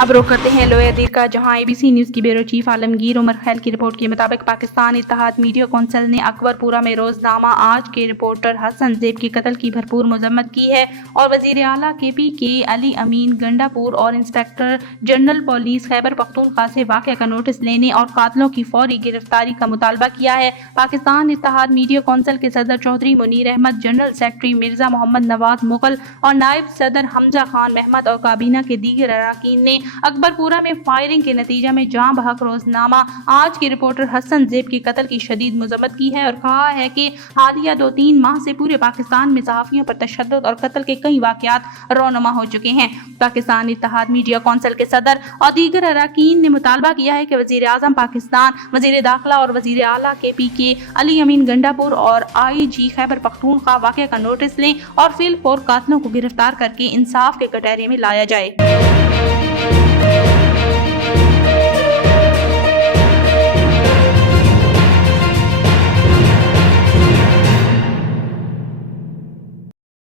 अब रुख करते हैं लोया दीर का, जहां ABC न्यूज की ब्यूरो चीफ आलमगीर उमर खैल की रिपोर्ट के मुताबिक पाकिस्तान इत्तेहाद मीडिया कौंसिल ने अकबरपुरा में रोजनामा आज के रिपोर्टर हसन ज़ेब के कत्ल की भरपूर मजम्मत की है और वजीर आला KP के अली अमीन गंडापुर और inspector general police Khyber Pakhtunkhwa से वाक़या का नोटिस लेने और कातिलों की फौरी गिरफ्तारी का मुतालबा किया है। पाकिस्तान इत्तेहाद मीडिया कौंसिल के सदर चौधरी मुनीर अहमद, जनरल सेक्रेटरी मिर्जा मोहम्मद नवाज मुगल और नायब सदर हमजा खान महमद और काबीना के दीगर अरकान ने अकबरपुरा में फायरिंग के नतीजा में जाँ बहक रोजनामा आज के रिपोर्टर हसन ज़ेब के कत्ल की शदीद मजम्मत की है और कहा है कि हालिया 2-3 माह से पूरे पाकिस्तान में सहाफ़ियों पर तशद्दुद और कत्ल के कई वाक़यात रौनमा हो चुके हैं। पाकिस्तान इत्तेहाद मीडिया कौंसिल के सदर और दीगर अरकान ने मुतालबा किया है कि वज़ीर आज़म पाकिस्तान, वज़ीर दाखिला और वज़ीर आला KP के अली अमीन गंडापुर और IG खैबर पख्तूनख्वा वाक़या का नोटिस लें और फिल फौर कातिलों को गिरफ्तार करके इंसाफ के कटहरे में लाया जाए।